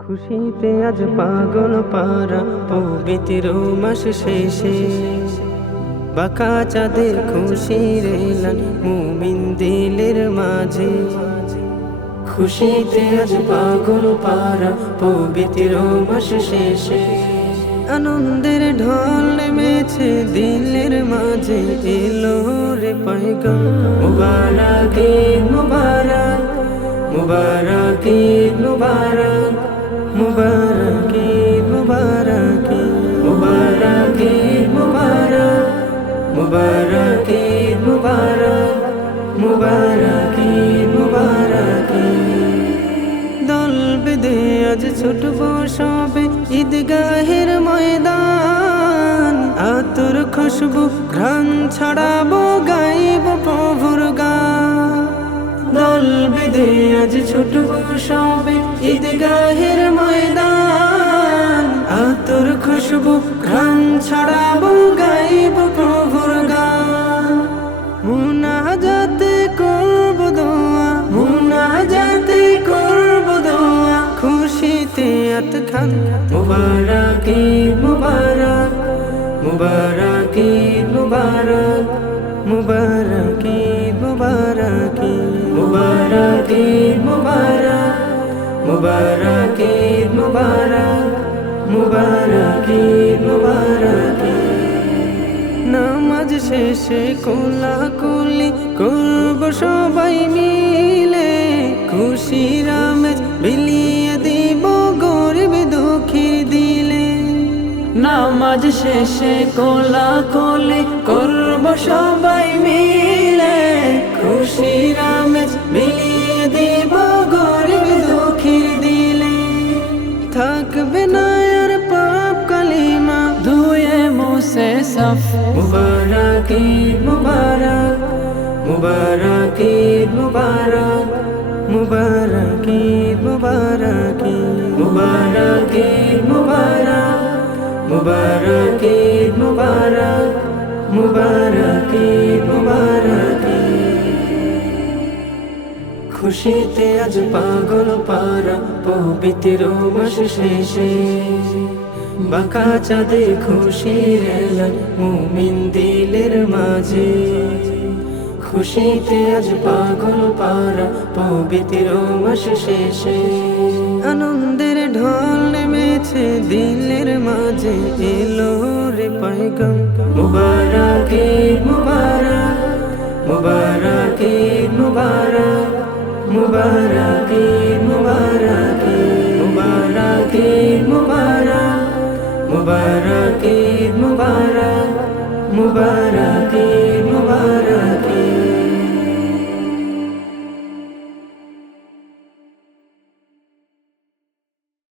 খুশিতে আজ পাগল পারা পবিত্র মাস শেষে, বাঁকা চাঁদের খুশির এলান মুমিন দিলের মাঝে। খুশিতে আজ পাগল পারা পবিত্র মাস শেষে, আনন্দের ঢল নেমেছে দিলের মাঝে। এলো রে পয়গাম মুবারক ঈদ মুবারক, মুবারক ঈদ মুবারক, মুবারক ঈদ মুবারক, মুবারক ঈদ মুবারক, মুবারক ঈদ মুবারক, মুবারক ঈদ মুবারক। দল বেঁধে আজ ছুটব সবে ঈদগাহের ময়দান, আতর খুশবু ঘ্রাণ ছড়াবো গাইব প্রভুর গান। দল বেঁধে আজ ছুটব সবে ঈদগাহের ময়দান, আতর খুশবু ঘ্রাণ ছড়াবো গাইব প্রভুর গান। মুনাজাতে করব দোয়া, মুনাজাতে করব দোয়া, খুশিতে আতখান মুবারক ঈদ মুবারক, মুবারক ঈদ মুবারক, মুবারক ঈদ মুবারক, মুবারক ঈদ মুবারক, মুবারক ঈদ মুবারক, মুবারক ঈদ মুবারক। নামাজ শেষে কোলাকুলি করব সবাই মিলে, খুশির আমেজ বিলিয়ে দিব গরিব দুঃখীর দিলে। নামাজ শেষে কোলাকুলি করব সবাই মিলে, খুশির আমেজ বিলিয়ে দিব গরিব দুঃখীর দিলে। থাকবে না আর পাপ কালিমা ধুয়ে মুছে সাফ, মুবারক ঈদ মুবারক, মুবারক ঈদ মুবারক, মুবারক ঈদ মুবারক, মুবারক ঈদ মুবারক, মুবারক ঈদ মুবারক, মুবারক ঈদ মুবারক। খুশিতে আজ পাগল পারা পবিত্র মাস শেষে, বাঁকা চাঁদে খুশির এলান মুমিন দিলের মাঝে। খুশিতে আজ পাগল পারা পবিত্র মাস শেষে, আনন্দের ঢল নেমেছে দিলের মাঝে। এলো রে পয়গাম মুবারক ঈদ মুবারক, মুবারক ঈদ মুবারক, মুবারক ঈদ মুবারক, মুবারক ঈদ মুবারক, মুবারক ঈদ মুবারক, মুবারক